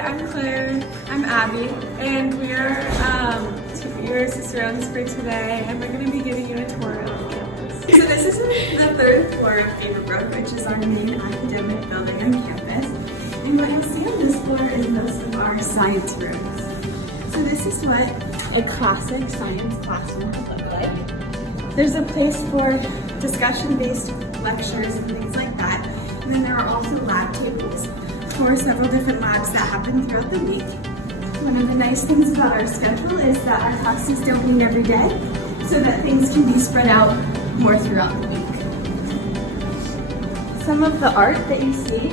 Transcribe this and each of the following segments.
I'm Claire. I'm Abby, and we're your Cicerones for today, and we're going to be giving you a tour of campus. So this is the third floor of Beaverbrook, which is our main academic building on campus. And what you'll see on this floor is most of our science rooms. So this is what a classic science classroom would look like. There's a place for discussion-based lectures and things like that. And then there are also lab tables for several different labs that happen throughout the week. One of the nice things about our schedule is that our classes don't meet every day, so that things can be spread out more throughout the week. Some of the art that you see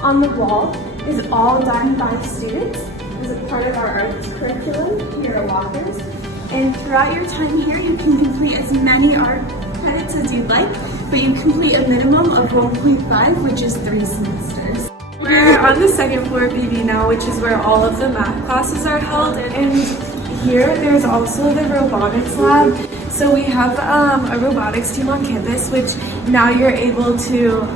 on the wall is all done by students as a part of our arts curriculum here at Walker's. And throughout your time here, you can complete as many art credits as you'd like, but you complete a minimum of 1.5, which is 3 semesters. We're on the second floor of BB now, which is where all of the math classes are held. And here, there's also the robotics lab. So we have a robotics team on campus, which now you're able to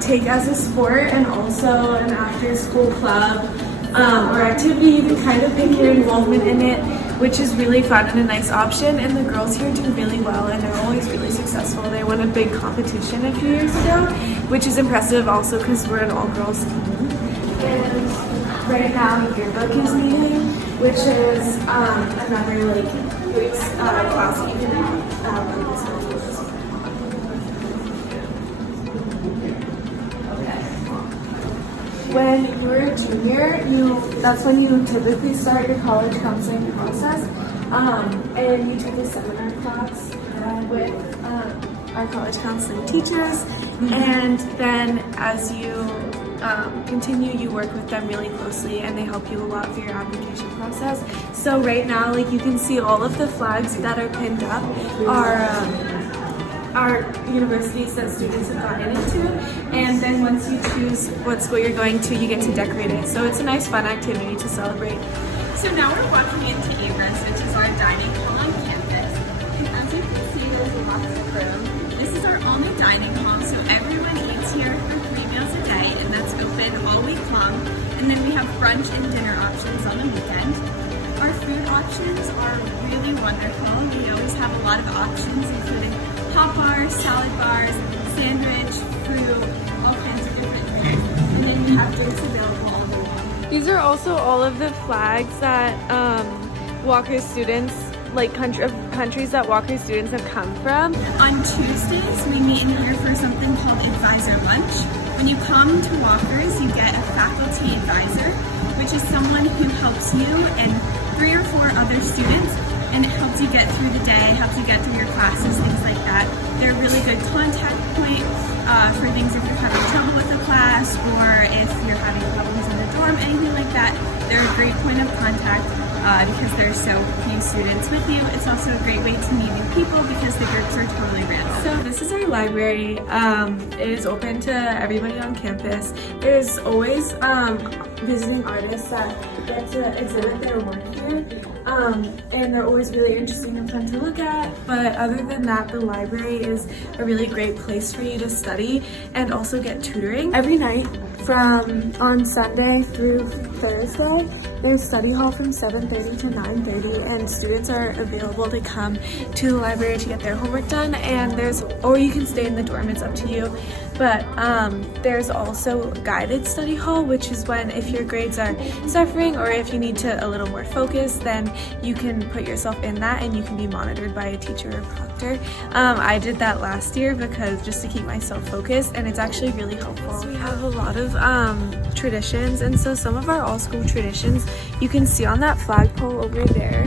take as a sport and also an after-school club or activity. You can kind of pick your involvement in it, which is really fun and a nice option. And the girls here do really well, and they're always really successful. They won a big competition a few years ago, which is impressive also because we're an all-girls team. And right now, yearbook is meeting, which is another class that you can When you're a junior, that's when you typically start your college counseling process, and you take a seminar class with our college counseling teachers, and then as you continue, you work with them really closely, and they help you a lot for your application process. So right now, you can see all of the flags that are pinned up are universities that students have gotten into, and then once you choose what school you're going to, you get to decorate it. So it's a nice fun activity to celebrate. So now we're walking into Avra's, which is our dining hall on campus. And as you can see, there's lots of room. This is our only dining hall, so everyone eats here for 3 meals a day, and that's open all week long. And then we have brunch and dinner options on the weekend. Our food options are really wonderful. We always have a lot of options, including hot bars, salad bars, sandwich, fruit, all kinds of different things. And then you have drinks available all day long. These are also all of the flags that Walker's students, countries that Walker's students have come from. On Tuesdays, we meet in here for something called Advisor Lunch. When you come to Walker's, you get a faculty advisor, which is someone who helps you and 3 or 4 other students, and it helps you get through the day, helps you get through your classes, things like that. They're a really good contact point for things if you're having trouble with the class or if you're having problems in the dorm, anything like that. They're a great point of contact because there's so few students with you. It's also a great way to meet new people because the groups are totally random. So this is our library. It is open to everybody on campus. There's always visiting artists that get to exhibit their work here. And they're always really interesting and fun to look at. But other than that, the library is a really great place for you to study and also get tutoring. Every night from on Sunday through Thursday, there's study hall from 7:30 to 9:30, and students are available to come to the library to get their homework done. And or you can stay in the dorm, it's up to you. But there's also guided study hall, which is when if your grades are suffering or if you need a little more focus, then you can put yourself in that and you can be monitored by a teacher or proctor. I did that last year just to keep myself focused, and it's actually really helpful. So we have a lot of traditions, and so some of our all-school traditions you can see on that flagpole over there.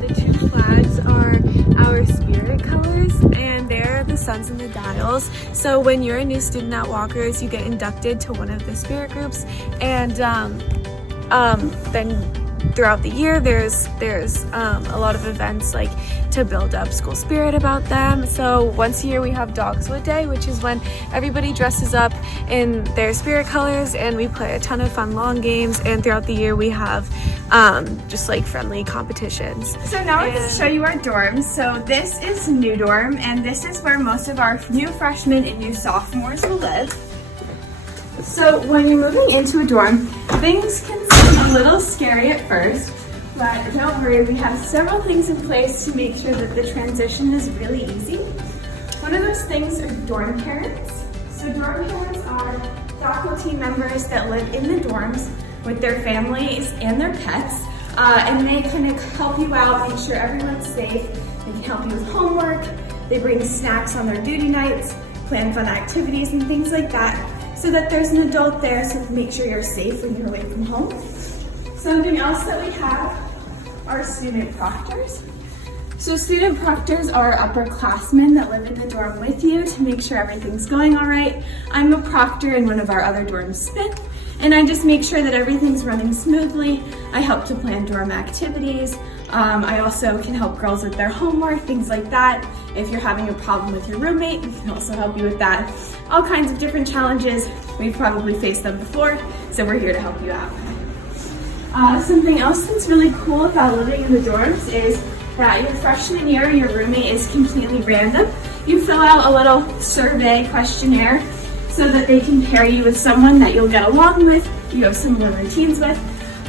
The 2 flags are our spirit colors, and they're the suns and the dials. So when you're a new student at Walker's, you get inducted to one of the spirit groups, and then throughout the year there's a lot of events to build up school spirit about them. So once a year we have Dogswood Day, which is when everybody dresses up in their spirit colors and we play a ton of fun long games, and throughout the year we have just friendly competitions. So now we're going to show you our dorms. So this is new dorm, and this is where most of our new freshmen and new sophomores will live. So when you're moving into a dorm, things can seem a little scary at first, but don't worry, we have several things in place to make sure that the transition is really easy. One of those things are dorm parents. So dorm parents are faculty members that live in the dorms with their families and their pets, and they kind of help you out, make sure everyone's safe. They can help you with homework, they bring snacks on their duty nights, plan fun activities and things like that, so that there's an adult there so make sure you're safe when you're away from home. Something else that we have are student proctors. So student proctors are upperclassmen that live in the dorm with you to make sure everything's going all right. I'm a proctor in one of our other dorms, Smith, and I just make sure that everything's running smoothly. I help to plan dorm activities. I also can help girls with their homework, things like that. If you're having a problem with your roommate, we can also help you with that. All kinds of different challenges. We've probably faced them before, so we're here to help you out. Something else that's really cool about living in the dorms is that your freshman year, your roommate is completely random. You fill out a little survey questionnaire so that they can pair you with someone that you'll get along with, you have similar routines with.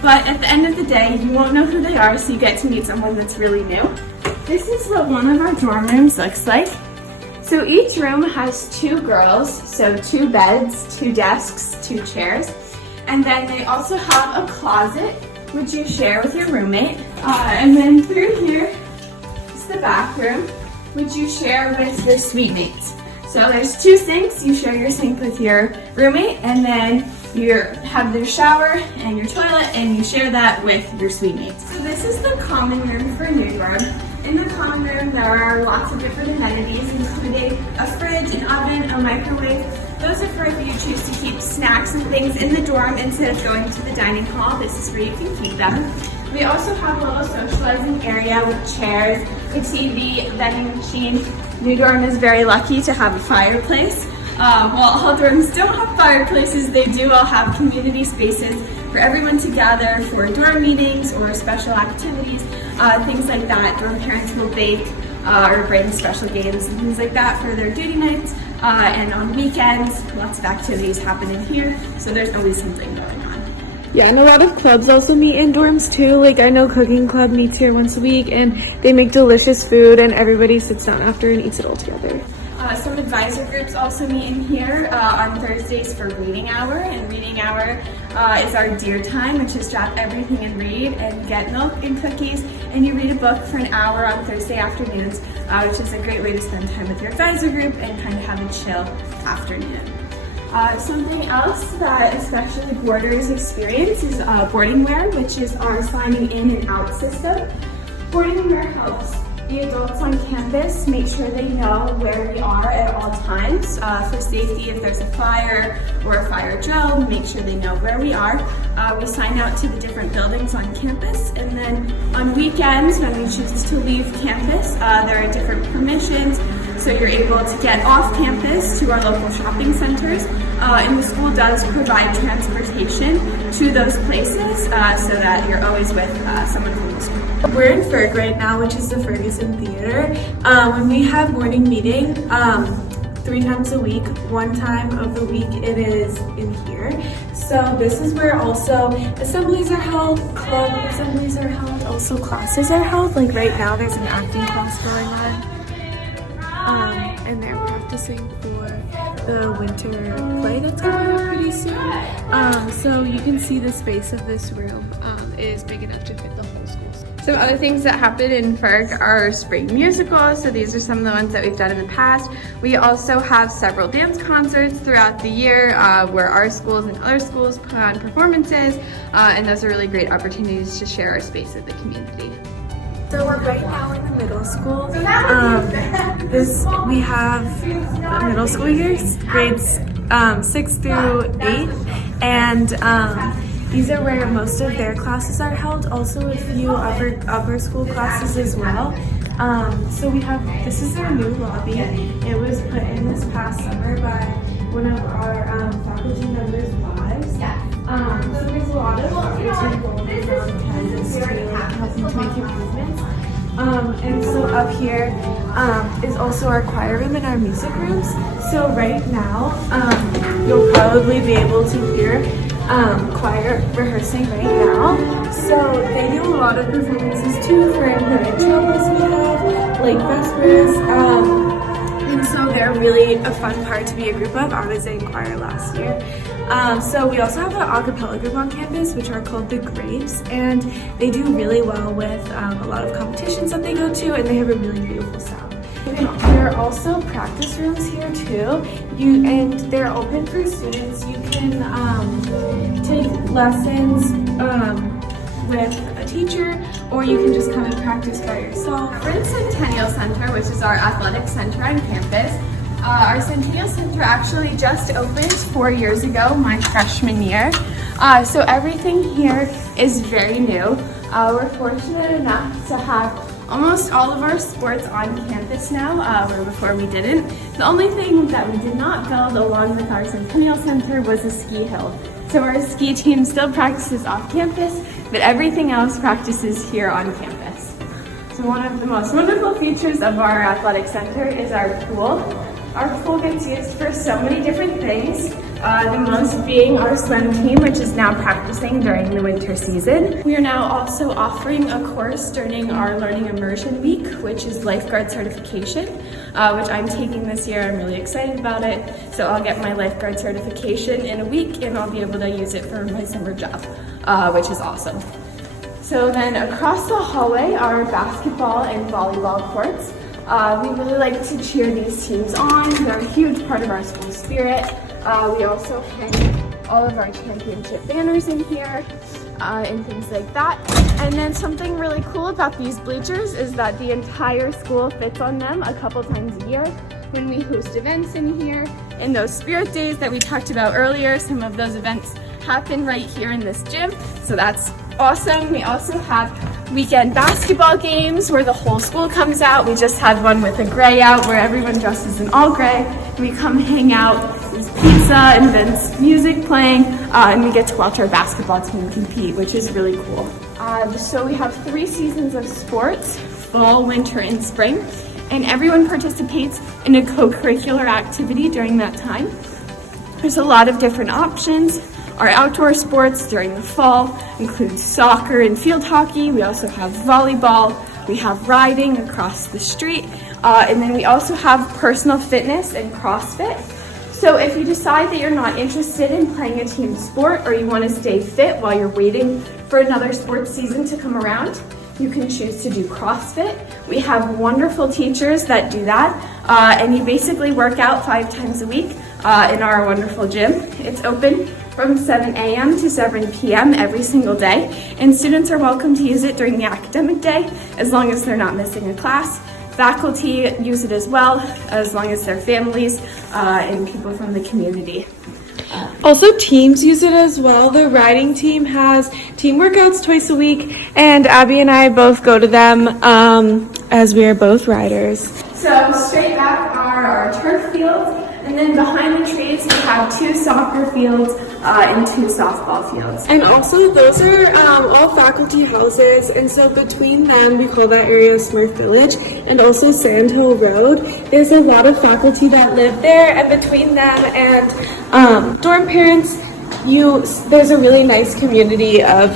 But at the end of the day, you won't know who they are, so you get to meet someone that's really new. This is what one of our dorm rooms looks like. So each room has 2 girls, so 2 beds, 2 desks, 2 chairs. And then they also have a closet, which you share with your roommate. And then through here is the bathroom, which you share with the suite mates. So there's 2 sinks, you share your sink with your roommate, and then you have their shower and your toilet, and you share that with your suite mates. So this is the common room for a new dorm. In the common room, there are lots of different amenities, including a fridge, an oven, a microwave. Those are for if you choose to keep snacks and things in the dorm instead of going to the dining hall. This is where you can keep them. We also have a little socializing area with chairs, a TV, vending machine. New dorm is very lucky to have a fireplace. While all dorms don't have fireplaces, they do all have community spaces for everyone to gather for dorm meetings or special activities, things like that. Dorm parents will bake or bring special games and things like that for their duty nights. And on weekends, lots of activities happen in here, so there's always something going on. Yeah, and a lot of clubs also meet in dorms too. Like I know Cooking Club meets here once a week and they make delicious food and everybody sits down after and eats it all together. Some advisor groups also meet in here on Thursdays for reading hour, and reading hour is our dear time, which is drop everything and read and get milk and cookies, and you read a book for an hour on Thursday afternoons, which is a great way to spend time with your advisor group and kind of have a chill afternoon. Something else that especially boarders experience is boarding wear, which is our signing in and out system. Boarding wear helps the adults on campus make sure they know where we are at all times. For safety, if there's a fire or a fire drill, make sure they know where we are. We sign out to the different buildings on campus, and then on weekends when we choose to leave campus, there are different permissions. So you're able to get off campus to our local shopping centers, and the school does provide transportation to those places so that you're always with someone from the school. We're in Ferg right now, which is the Ferguson Theater. When we have morning meeting, 3 times a week, 1 time of the week it is in here. So this is where also assemblies are held, club assemblies are held, also classes are held. Like right now there's an acting class going on. And they're practicing for the winter play that's coming up pretty soon. So you can see the space of this room is big enough to fit the whole school. Some other things that happen in Ferg are spring musicals, so these are some of the ones that we've done in the past. We also have several dance concerts throughout the year where our schools and other schools put on performances, and those are really great opportunities to share our space with the community. So we're right now in the middle school. We have middle school years, grades 6 through 8, and these are where most of their classes are held. Also a few upper school classes as well. So we have, this is our new lobby. It was put in this past summer by one of our faculty members' wives. So there's a lot of routine going around campus to helping to make improvements. And so up here is also our choir room and our music rooms. So right now, you'll probably be able to hear choir rehearsing right now. So they do a lot of performances too for the intros we have, like Vespers. And so they're really a fun part to be a group of. I was in choir last year. So we also have an a cappella group on campus, which are called the Grapes, and they do really well with a lot of competitions that they go to, and they have a really beautiful sound. There are also practice rooms here too, and they're open for students. You can take lessons with a teacher, or you can just come and practice by yourself. We're in Centennial Center, which is our athletic center on campus. Our Centennial Center actually just opened 4 years ago, my freshman year. So everything here is very new. We're fortunate enough to have almost all of our sports on campus now, where before we didn't. The only thing that we did not build along with our Centennial Center was a ski hill. So our ski team still practices off campus, but everything else practices here on campus. So one of the most wonderful features of our athletic center is our pool. Our pool gets used for so many different things, the most being our swim team, which is now practicing during the winter season. We are now also offering a course during our Learning Immersion Week, which is lifeguard certification, which I'm taking this year. I'm really excited about it. So I'll get my lifeguard certification in a week, and I'll be able to use it for my summer job, which is awesome. So then across the hallway are basketball and volleyball courts. We really like to cheer these teams on. They're a huge part of our school spirit. We also hang all of our championship banners in here and things like that. And then something really cool about these bleachers is that the entire school fits on them a couple times a year when we host events in here. In those spirit days that we talked about earlier, some of those events happen right here in this gym. So that's awesome. We also have weekend basketball games where the whole school comes out. We just had one with a gray out where everyone dresses in all gray. We come hang out, there's pizza and then music playing, and we get to watch our basketball team compete, which is really cool. So we have 3 seasons of sports, fall, winter, and spring, and everyone participates in a co-curricular activity during that time. There's a lot of different options. Our outdoor sports during the fall include soccer and field hockey. We also have volleyball. We have riding across the street. And then we also have personal fitness and CrossFit. So if you decide that you're not interested in playing a team sport or you want to stay fit while you're waiting for another sports season to come around, you can choose to do CrossFit. We have wonderful teachers that do that. And you basically work out 5 times a week in our wonderful gym. It's open from 7 a.m. to 7 p.m. every single day, and students are welcome to use it during the academic day as long as they're not missing a class. Faculty use it as well, as long as their families and people from the community. Also, teams use it as well. The riding team has team workouts twice a week, and Abby and I both go to them as we are both riders. So straight back are our turf fields, and then behind the trees we have 2 soccer fields and 2 softball fields. And also those are all faculty houses, and so between them we call that area Smurf Village, and also Sand Hill Road. There's a lot of faculty that live there, and between them and dorm parents, there's a really nice community of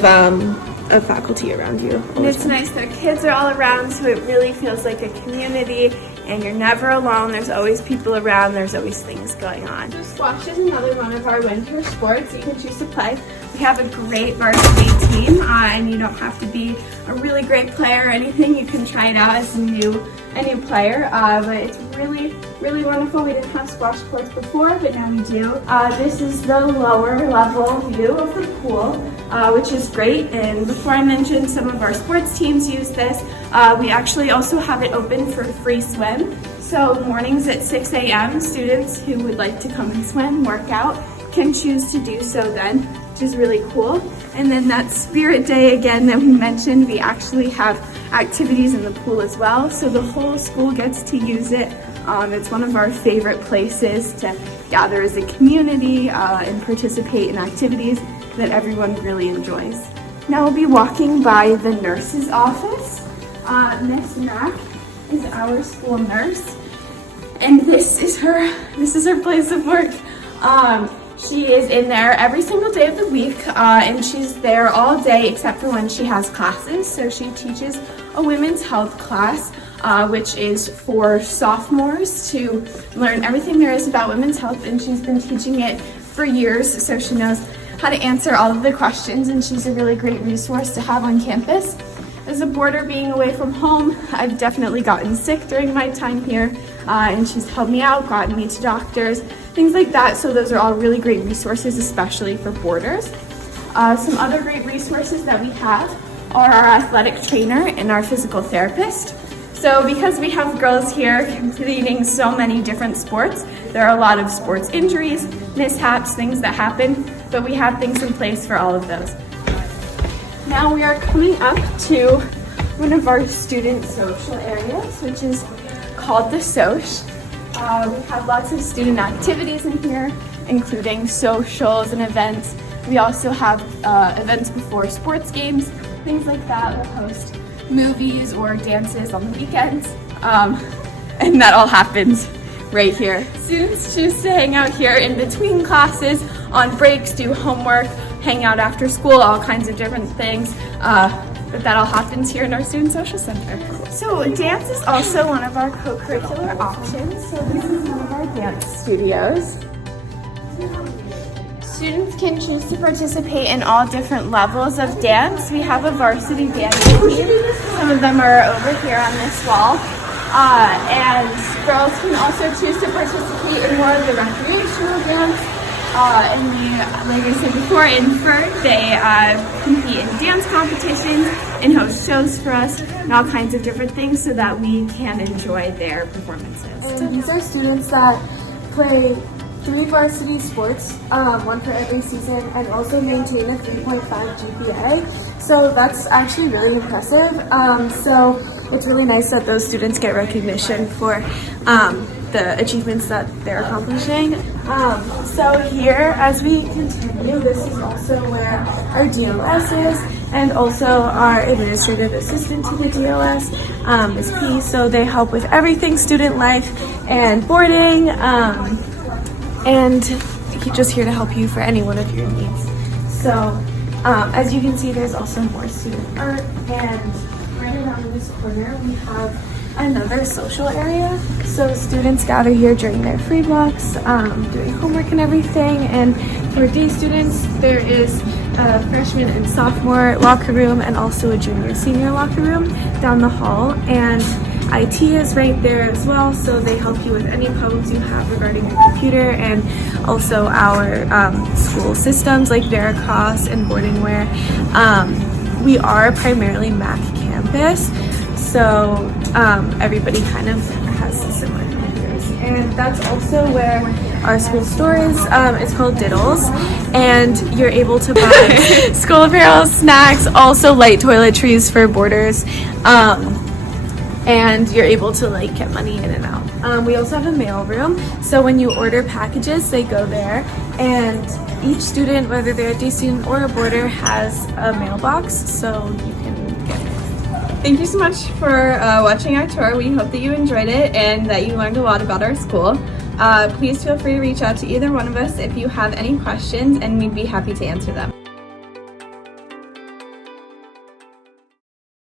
faculty around you. And it's nice that kids are all around, so it really feels like a community, and you're never alone. There's always people around, there's always things going on. So squash is another one of our winter sports you can choose to play. We have a great varsity team, and you don't have to be a really great player or anything. You can try it out as a new player, but it's really wonderful. We didn't have squash courts before, but now we do. This is the lower level view of the pool, which is great. And before I mentioned some of our sports teams use this, we actually also have it open for free swim. So mornings at 6 a.m., students who would like to come and swim, work out, can choose to do so then, which is really cool. And then that Spirit Day again that we mentioned, we actually have activities in the pool as well. So the whole school gets to use it. It's one of our favorite places to gather as a community and participate in activities that everyone really enjoys. Now we'll be walking by the nurse's office. Miss Mack is our school nurse, and this is her place of work. She is in there every single day of the week, and she's there all day except for when she has classes. So she teaches a women's health class, which is for sophomores to learn everything there is about women's health, and she's been teaching it for years, so she knows how to answer all of the questions, and she's a really great resource to have on campus. As a boarder being away from home, I've definitely gotten sick during my time here, and she's helped me out, gotten me to doctors, things like that. So those are all really great resources, especially for boarders. Some other great resources that we have are our athletic trainer and our physical therapist. So because we have girls here completing so many different sports, there are a lot of sports injuries, mishaps, things that happen, but we have things in place for all of those. Now we are coming up to one of our student social areas, which is called the Soc. We have lots of student activities in here, including socials and events. We also have events before sports games, things like that. We'll host movies or dances on the weekends, and that all happens right here. Students choose to hang out here in between classes, on breaks, do homework, hang out after school, all kinds of different things. But that all happens here in our Student Social Center. So dance is also one of our co-curricular options. So this is one of our dance studios. Students can choose to participate in all different levels of dance. We have a varsity dance team. Some of them are over here on this wall. And girls can also choose to participate in more of the recreational dance. Like I said before, in FERG, they compete in dance competitions and host shows for us and all kinds of different things so that we can enjoy their performances. And these are students that play 3 varsity sports, one for every season, and also maintain a 3.5 GPA. So that's actually really impressive. So it's really nice that those students get recognition for the achievements that they're accomplishing. So here, as we continue, this is also where our DLS is, and also our administrative assistant to the DLS, Ms. P. So they help with everything student life and boarding, and he's just here to help you for any one of your needs. So as you can see, there's also more student art, and right around this corner we have another social area. So students gather here during their free blocks, doing homework and everything. And for day students, there is a freshman and sophomore locker room and also a junior senior locker room down the hall. And IT is right there as well, so they help you with any problems you have regarding your computer, and also our school systems like Veracross and Boardingware. We are primarily Mac campus, so everybody kind of has similar computers. And that's also where our school store is. It's called Diddles, and you're able to buy school apparel, snacks, also light toiletries for boarders. And you're able to like get money in and out. We also have a mail room, so when you order packages, they go there, and each student, whether they're a day student or a boarder, has a mailbox, so you can get it. Thank you so much for watching our tour. We hope that you enjoyed it and that you learned a lot about our school. Please feel free to reach out to either one of us if you have any questions, and we'd be happy to answer them.